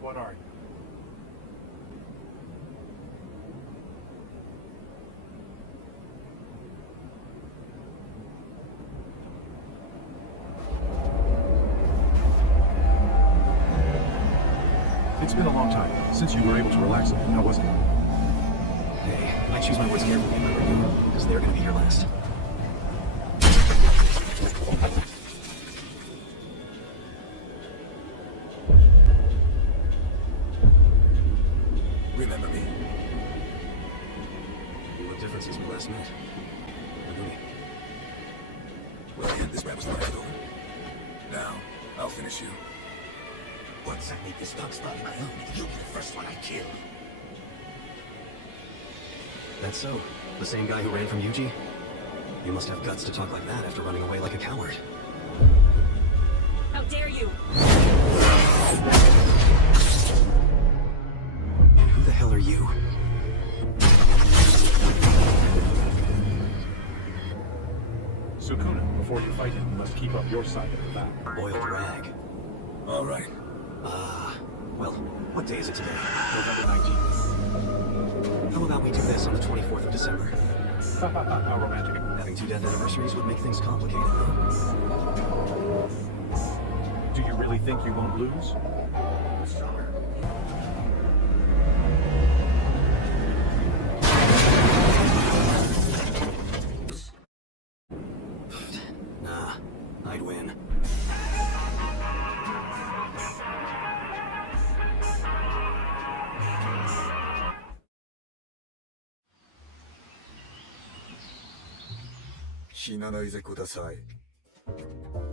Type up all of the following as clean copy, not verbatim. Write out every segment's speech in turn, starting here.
What are you? It's been a long time since you were able to relax. How was it? Hey, I choose my words carefully, remember you, because they're gonna be here last. Remember me. You look different since we last met. Remember me. Well, yeah, this rap was left over. Now, I'll finish you. Once I make this dog spot my own, you'll be the first one I kill. That's so. The same guy who ran from Yuji? You must have guts to talk like that after running away like a coward. How dare you! And who the hell are you? Sukuna, before you fight him, you must keep up your side of the battle. Boiled rag. All right. Well, what day is it today? November 19th. How about we do this on the 24th of December? How romantic. Having 2 death anniversaries would make things complicated, though. Do you really think you won't lose? Nah, I'd win.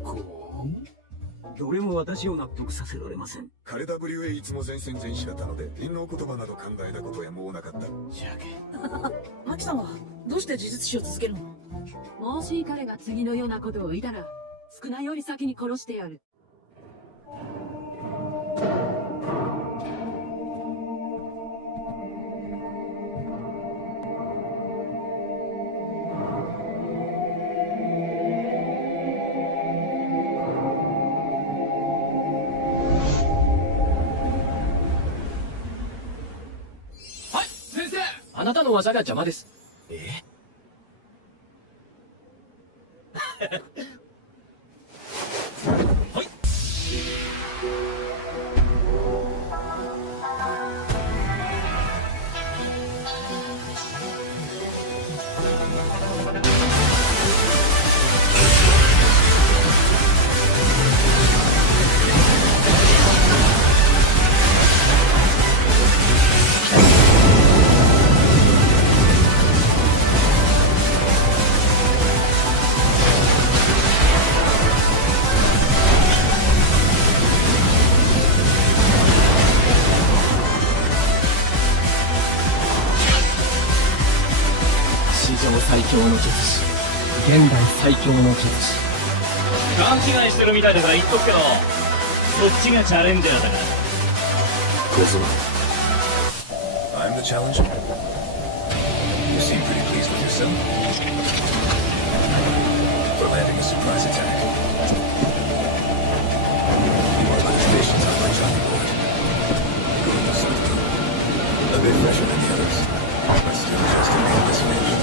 こうどれも私を納得させられません。彼 WA いつも前線前史だったので返納言葉など考えたことやもうなかった。マキさんはどうして呪術師を続けるの？もし彼が次のようなことを言ったら少ないより先に殺してやる。あなたの技が邪魔です。はい。最強の術師、現代最強の術師。勘違いしてるみたいだから言っとくけど、そっちがチャレンジャーだから。小妻。I'm the challenger. You seem pretty pleased with yourself. For landing a surprise attack. You are like stations on my chopping board. Going to something. A bit fresher than the others, but still just a nameless fish.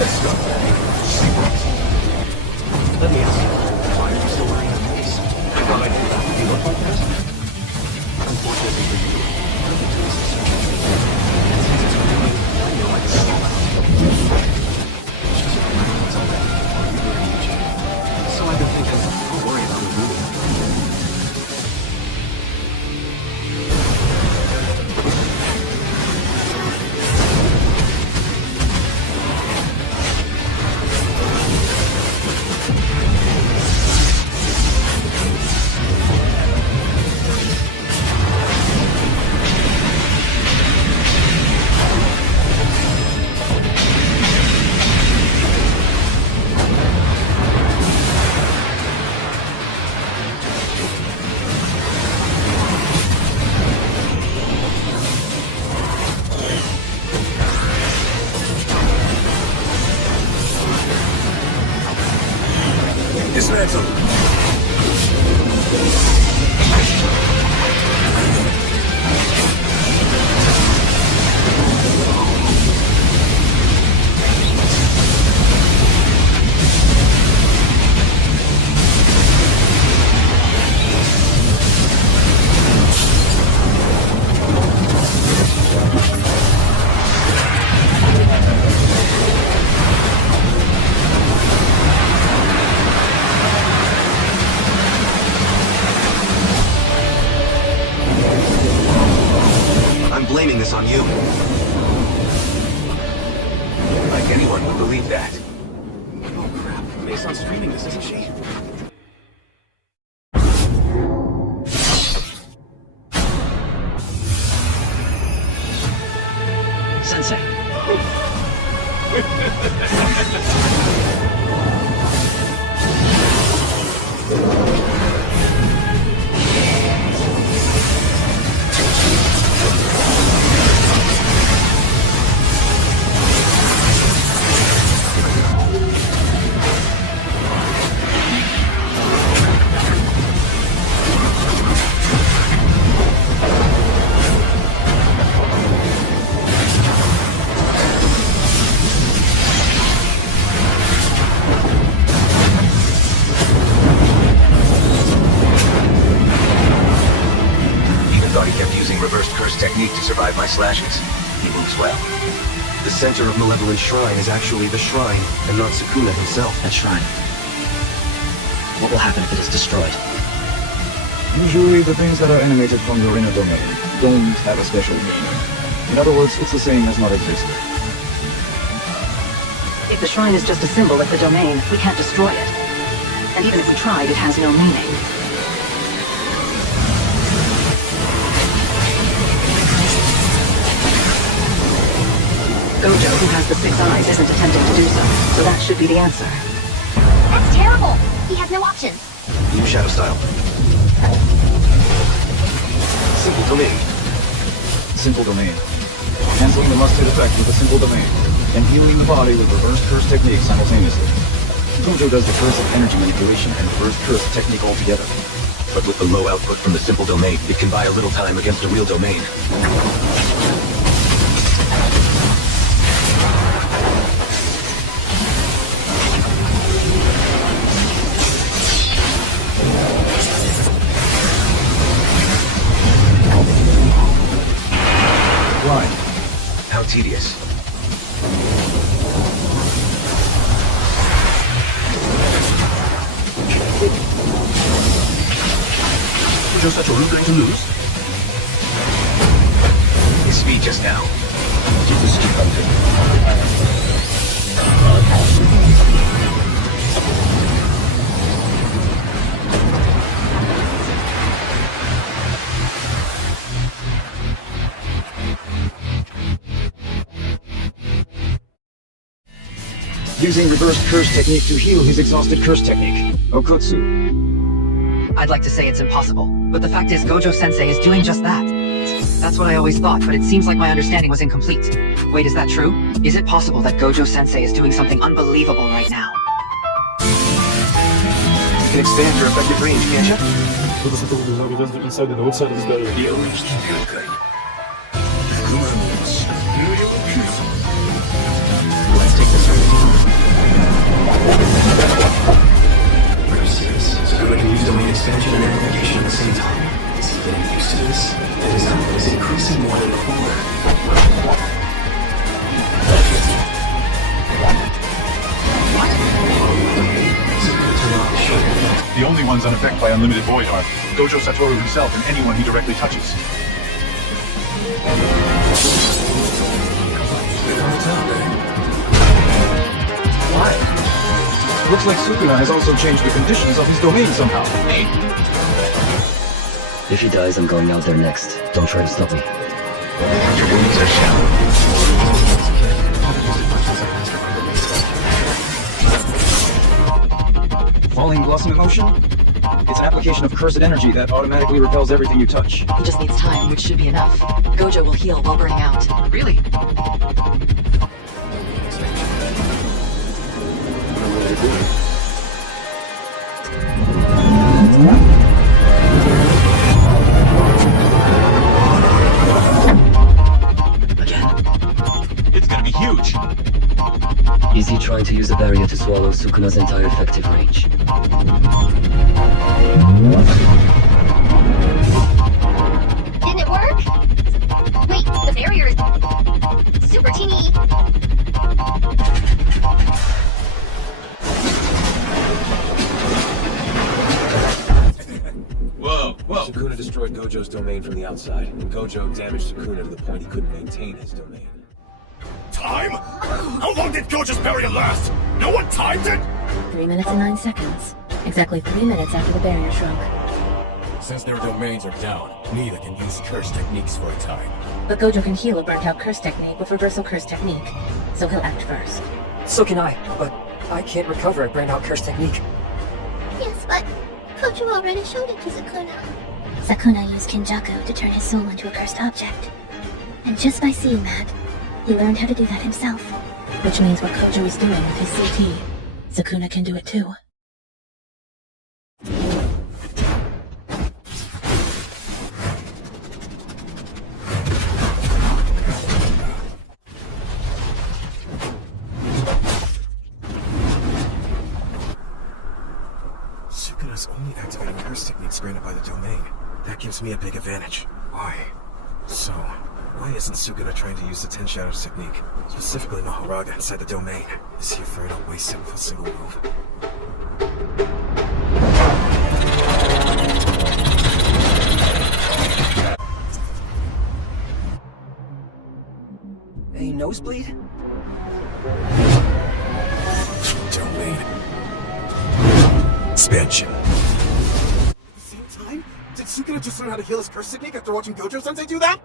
Let's start that meeting. Let me ask you, why are you still wearing that face? I thought I knew that. You look like that? Unfortunately for you, nothing to this is such a thing. I know I can stop out. It's just a matter of all that while you were in Egypt. So I've been thinking, don't worry about removing that. Dismantle! based on streaming this, isn't she? Sensei. Technique to survive my slashes. He moves well. The center of Malevolent Shrine is actually the shrine, and not Sukuna himself. That shrine. What will happen if it is destroyed? Usually, the things that are animated from your inner domain don't have a special meaning. In other words, it's the same as not existing. If the shrine is just a symbol of the domain, we can't destroy it. And even if we tried, it has no meaning. Gojo, who has the 6 eyes, isn't attempting to do so that should be the answer. That's terrible! He has no options. New shadow style. Simple domain. Simple domain. Canceling the must-hit effect with a simple domain, and healing the body with reverse curse technique simultaneously. Gojo does the curse of energy manipulation and reverse curse technique altogether. But with the low output from the simple domain, it can buy a little time against a real domain. Why? How tedious. Just that you're going to lose? His speed just now. Jujutsu Kaisen. Using reverse curse technique to heal his exhausted curse technique. Okotsu. I'd like to say it's impossible, but the fact is Gojo-sensei is doing just that. That's what I always thought, but it seems like my understanding was incomplete. Wait, is that true? Is it possible that Gojo-sensei is doing something unbelievable right now? You can expand your effective range, can't you? Inside and outside of this barrier. Let's take this one. Are you serious? Sukuna can use domain expansion and amplification at the same time. Is he getting used to this? And his output is increasing more than before. The only ones unaffected by Unlimited Void are Gojo Satoru himself and anyone he directly touches. Looks like Sukuna has also changed the conditions of his domain somehow. If he dies, I'm going out there next. Don't try to stop me. Your wounds are shallow. Falling Blossom Emotion? It's an application of cursed energy that automatically repels everything you touch. He just needs time, which should be enough. Gojo will heal while burning out. Really? It's gonna be huge! Is he trying to use a barrier to swallow Sukuna's entire effective range? Didn't it work? Wait, the barrier is super teeny. Whoa, whoa! Sukuna destroyed Gojo's domain from the outside, and Gojo damaged Sukuna to the point he couldn't maintain his domain. Time? How long did Gojo's barrier last? No one timed it? 3 minutes and 9 seconds. Exactly 3 minutes after the barrier shrunk. Since their domains are down, neither can use curse techniques for a time. But Gojo can heal a burnt-out curse technique with reversal curse technique, so he'll act first. So can I, but I can't recover a burnt-out curse technique. Yes, but Gojo already showed it to Sukuna. Sukuna used Kinjaku to turn his soul into a cursed object. And just by seeing that, he learned how to do that himself. Which means what Gojo is doing with his CT, Sukuna can do it too. Sukuna's only activating curse techniques granted by the domain. That gives me a big advantage. Why? So, why isn't Sukuna trying to use the 10 Shadows technique? Specifically Mahoraga inside the domain. Is he afraid I'll waste him with a single move? A nosebleed? Domain. Expansion. Same time? Did Sukuna just learn how to heal his curse technique after watching Gojo-sensei do that?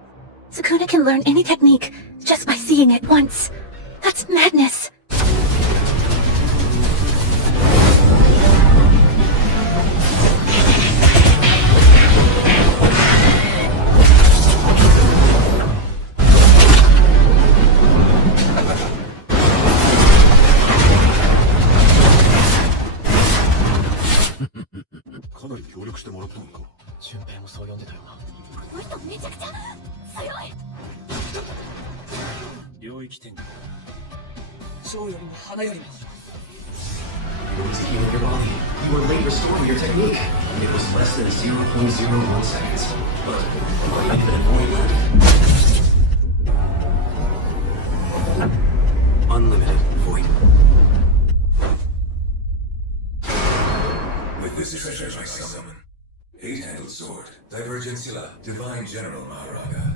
Sukuna can learn any technique just by seeing it once. That's madness. To heal your body, you were late restoring your technique. It was less than 0.01 seconds. But unlimited void. With this treasure I summon 8-handled sword, Divergent Sila, Divine General Mahoraga.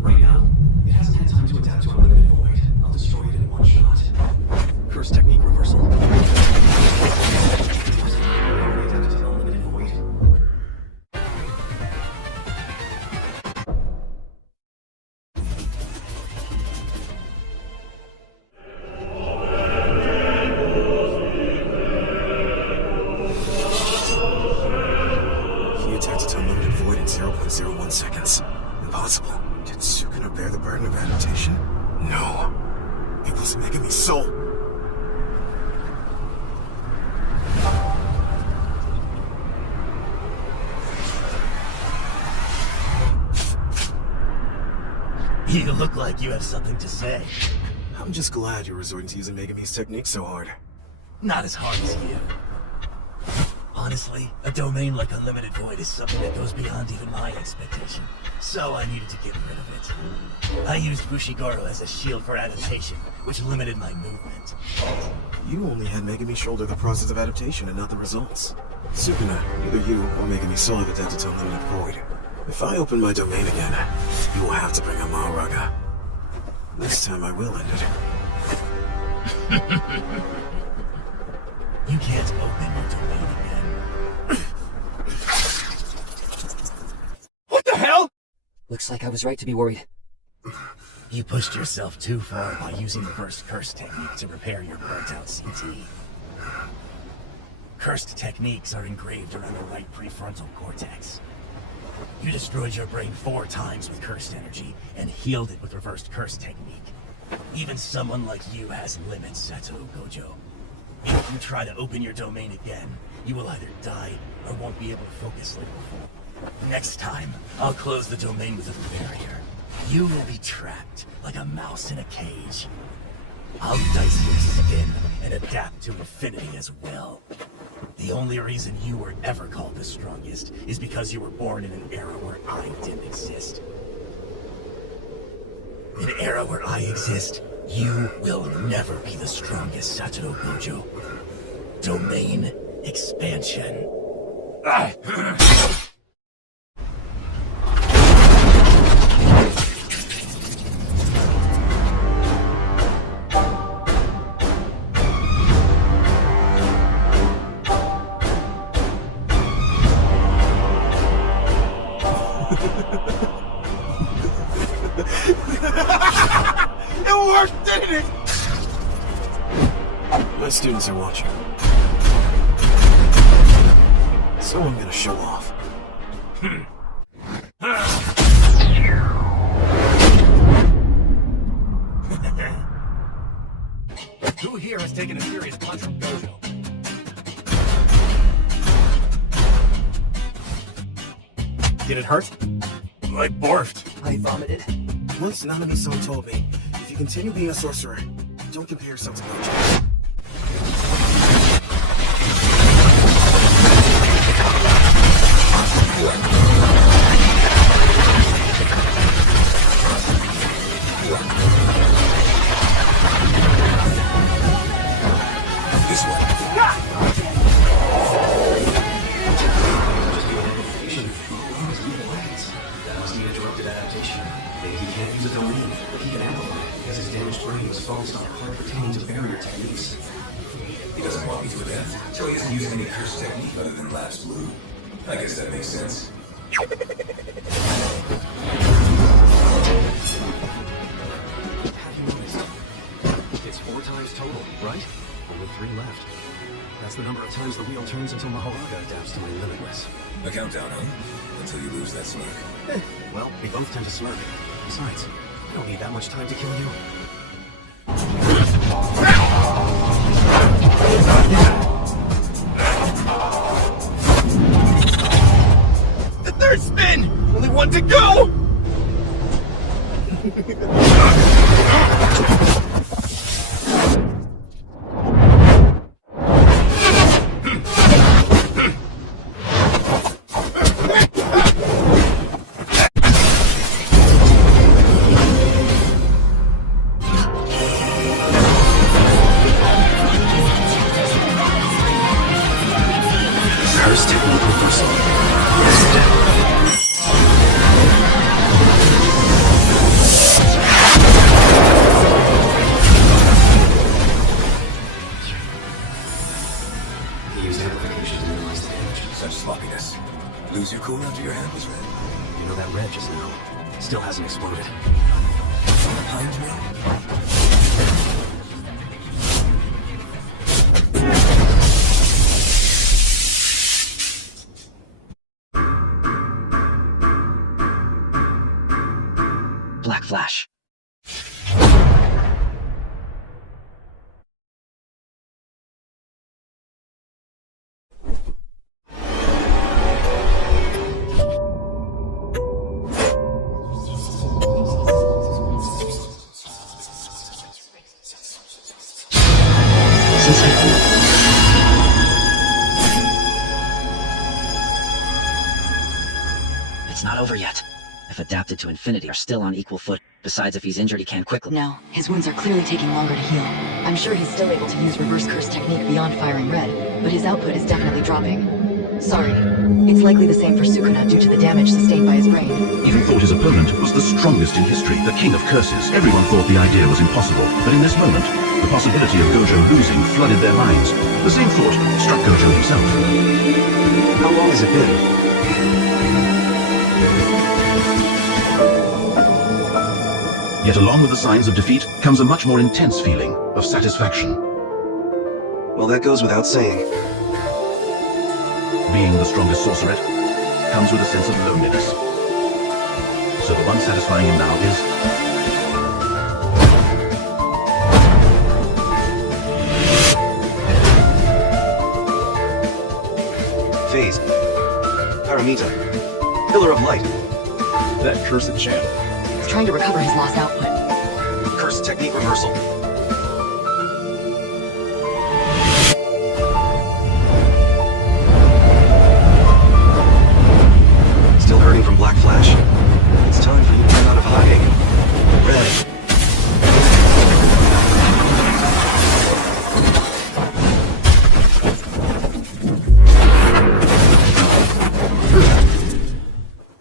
Right now, it hasn't had time to adapt to unlimited void. I'll destroy it in one shot. Curse technique reversal. Adapted to unlimited void. He attacked to unlimited void in 0.01 seconds. Impossible. Did Sukuna bear the burden of adaptation? No. It was Megami's soul. You look like you have something to say. I'm just glad you're resorting to using Megami's technique so hard. Not as hard as you. Honestly, a domain like Unlimited Void is something that goes beyond even my expectation. So I needed to get rid of it. I used Fushiguro as a shield for adaptation, which limited my movement. You only had Megami shoulder the process of adaptation and not the results. Sukuna, either you or Megami Soul have adapted to Unlimited Void. If I open my domain again, you will have to bring up Mahoraga. This time I will end it. You can't open your domain again. What the hell? Looks like I was right to be worried. You pushed yourself too far by using reverse curse technique to repair your burnt-out CT. Cursed techniques are engraved around the right prefrontal cortex. You destroyed your brain 4 times with cursed energy and healed it with reversed curse technique. Even someone like you has limits, Satoru Gojo. If you try to open your domain again, you will either die or won't be able to focus like before. Next time, I'll close the domain with a barrier. You will be trapped like a mouse in a cage. I'll dice your skin and adapt to infinity as well. The only reason you were ever called the strongest is because you were born in an era where I didn't exist. An era where I exist, you will never be the strongest, Satoru Gojo. Domain expansion. My students are watching. So I'm gonna show off. Who here has taken a serious punch from Gojo? Did it hurt? I barfed. I vomited. Once Nanami-san told me, if you continue being a sorcerer, don't compare yourself to Gojo. This one. That must be a interrupted adaptation. Maybe he can't use a domain, but he can amplify it because his damaged brain was focused on a part pertaining to barrier techniques. He doesn't want me to adapt, so he isn't using any curse technique other than Last Blue. I guess that makes sense. Have you noticed? It's 4 times total, right? Only 3 left. That's the number of times the wheel turns until Mahoraga adapts to my limitless. A countdown, huh? Until you lose that smirk. Well, we both tend to smirk. Besides, I don't need that much time to kill you. The third spin! Only one to go! Curse technique reversal. He used amplification to minimize the damage. Such sloppiness. Lose your cool after your hand was red. You know that red just now still hasn't exploded. Behind me? Black Flash. It's not over yet. If adapted to Infinity, are still on equal foot. Besides, if he's injured, he can quickly. No, his wounds are clearly taking longer to heal. I'm sure he's still able to use reverse curse technique beyond firing red, but his output is definitely dropping. Sorry. It's likely the same for Sukuna due to the damage sustained by his brain. Even thought his opponent was the strongest in history, the king of curses. Everyone thought the idea was impossible, but in this moment, the possibility of Gojo losing flooded their minds. The same thought struck Gojo himself. How long has it been? Yet along with the signs of defeat comes a much more intense feeling of satisfaction. Well, that goes without saying. Being the strongest sorceress comes with a sense of loneliness. So the one satisfying him now is... Phase. Paramita. Pillar of Light. That cursed champ. He's trying to recover his lost output. Curse technique reversal. Still hurting from Black Flash. It's time for you to run out of hiding. Red.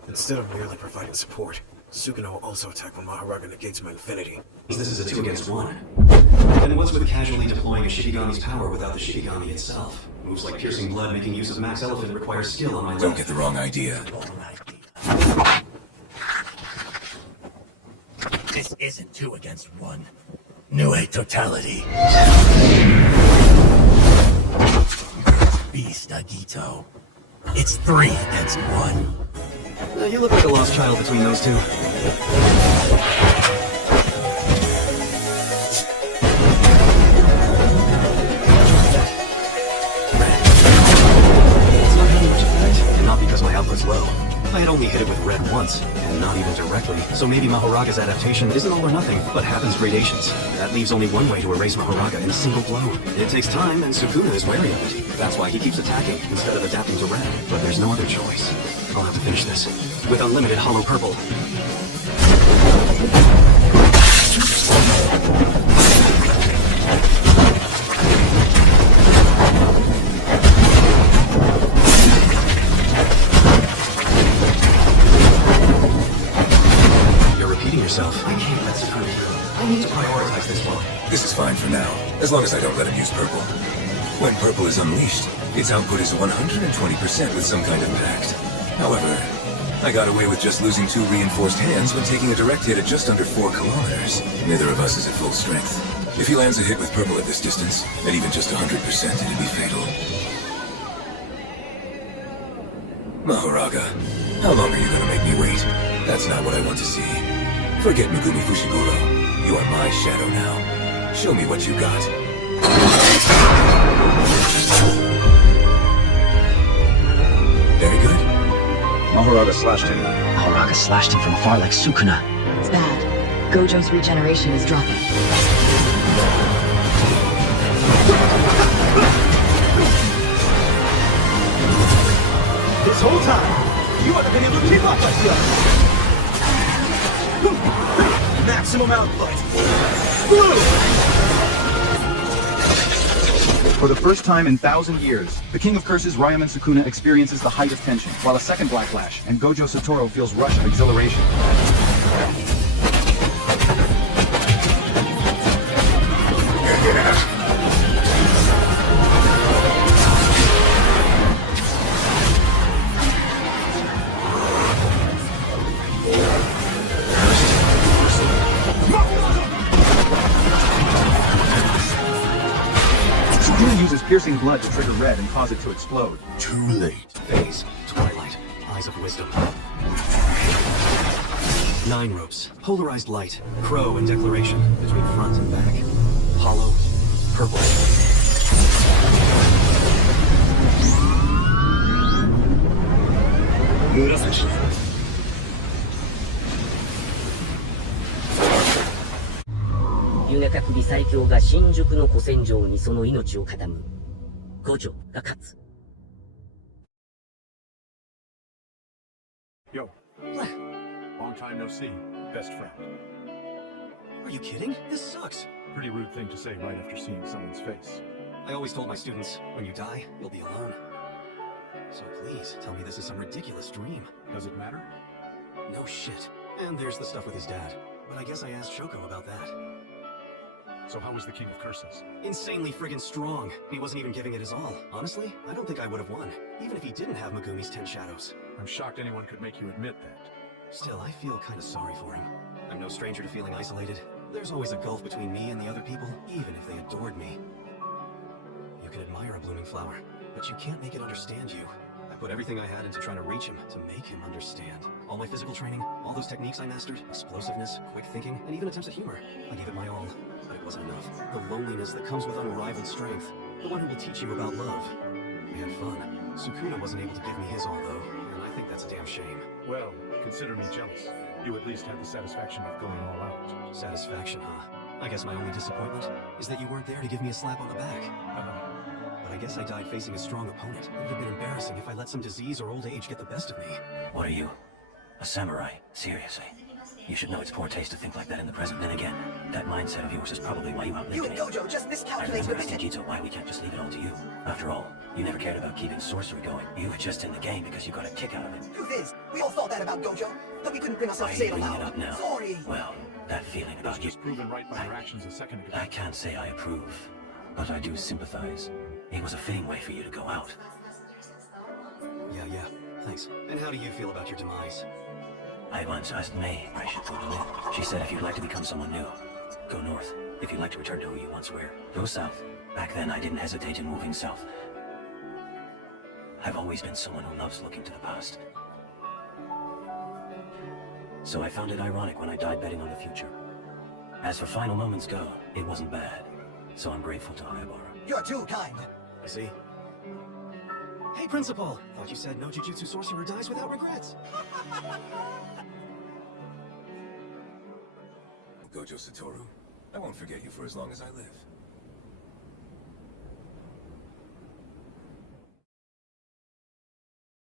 Instead of merely providing support, Sukuna will also attack when Mahoraga negates my Infinity. This is a 2 against 1. Then what's with casually deploying a Shikigami's power without the Shikigami itself? Moves like piercing blood making use of Max Elephant requires skill on my Don't get the wrong idea. This isn't 2 against 1. New Age totality. It's 3 against 1. You look like a lost child between those two. It's not having much effect, and not because my output's low. I had only hit it with red once, and not even directly, so maybe Mahoraga's adaptation isn't all or nothing, but happens gradations. That leaves only one way to erase Mahoraga in a single blow. It takes time, and Sukuna is wary of it. That's why he keeps attacking, instead of adapting to red. But there's no other choice. I'll have to finish this, with unlimited hollow purple. I can't let Sukuna go. I need to prioritize this one. This is fine for now, as long as I don't let him use purple. When purple is unleashed, its output is 120% with some kind of pact. However, I got away with just losing 2 reinforced hands when taking a direct hit at just under 4 kilometers. Neither of us is at full strength. If he lands a hit with purple at this distance, at even just 100%, it'd be fatal. Mahoraga, how long are you gonna make me wait? That's not what I want to see. Forget Megumi Fushiguro. You are my shadow now. Show me what you got. Very good. Mahoraga slashed him. Mahoraga slashed him from afar like Sukuna. It's bad. Gojo's regeneration is dropping. This whole time, you haven't been able to keep up like this. Maximum output. Blue! For the first time in 1,000 years, the King of Curses Ryaman Sukuna experiences the height of tension, while a second Black Lash, and Gojo Satoru feels rush of exhilaration. Uses piercing blood to trigger red and cause it to explode. Too late. Phase, twilight, eyes of wisdom. 9 ropes, polarized light, crow and declaration, between front and back. Hollow, purple. Murasaki. ユネカ首最強が新宿の古戦場にその命を傾む。五条が勝つ。Yo. Long time no see, best friend. Are you kidding? This sucks. Pretty rude thing to say right after seeing someone's face. I always told my students, when you die, you'll be alone. So please, tell me this is some ridiculous dream. Does it matter? No shit. And there's the stuff with his dad. But I guess I asked Shoko about that. So how was the King of Curses? Insanely friggin' strong. He wasn't even giving it his all. Honestly, I don't think I would have won, even if he didn't have Megumi's 10 shadows. I'm shocked anyone could make you admit that. Still, I feel kinda sorry for him. I'm no stranger to feeling isolated. There's always a gulf between me and the other people, even if they adored me. You can admire a blooming flower, but you can't make it understand you. I put everything I had into trying to reach him, to make him understand. All my physical training, all those techniques I mastered, explosiveness, quick thinking, and even attempts at humor. I gave it my all, but it wasn't enough. The loneliness that comes with unrivaled strength. The one who will teach you about love. We had fun. Sukuna wasn't able to give me his all, though, and I think that's a damn shame. Well, consider me jealous. You at least had the satisfaction of going all out. Satisfaction, huh? I guess my only disappointment is that you weren't there to give me a slap on the back. But I guess I died facing a strong opponent. It would have been embarrassing if I let some disease or old age get the best of me. What are you? A samurai? Seriously? You should know it's poor taste to think like that in the present. Then again, that mindset of yours is probably why you outlived me. You and Gojo just miscalculated I asking Gito why we can't just leave it all to you. After all, you never cared about keeping sorcery going. You were just in the game because you got a kick out of it. Truth is, we all thought that about Gojo, but we couldn't bring ourselves to say it aloud. It up now? Sorry. Well, that feeling about you... just proven right by your actions a second ago. I can't say I approve, but I do sympathize. It was a fitting way for you to go out. Yeah, thanks. And how do you feel about your demise? I once asked May where I should go to live. She said if you'd like to become someone new, go north. If you'd like to return to who you once were, go south. Back then I didn't hesitate in moving south. I've always been someone who loves looking to the past. So I found it ironic when I died betting on the future. As for final moments go, it wasn't bad. So I'm grateful to Ayabara. You're too kind. I see. Hey, Principal! Thought you said no Jujutsu sorcerer dies without regrets. Gojo Satoru, I won't forget you for as long as I live.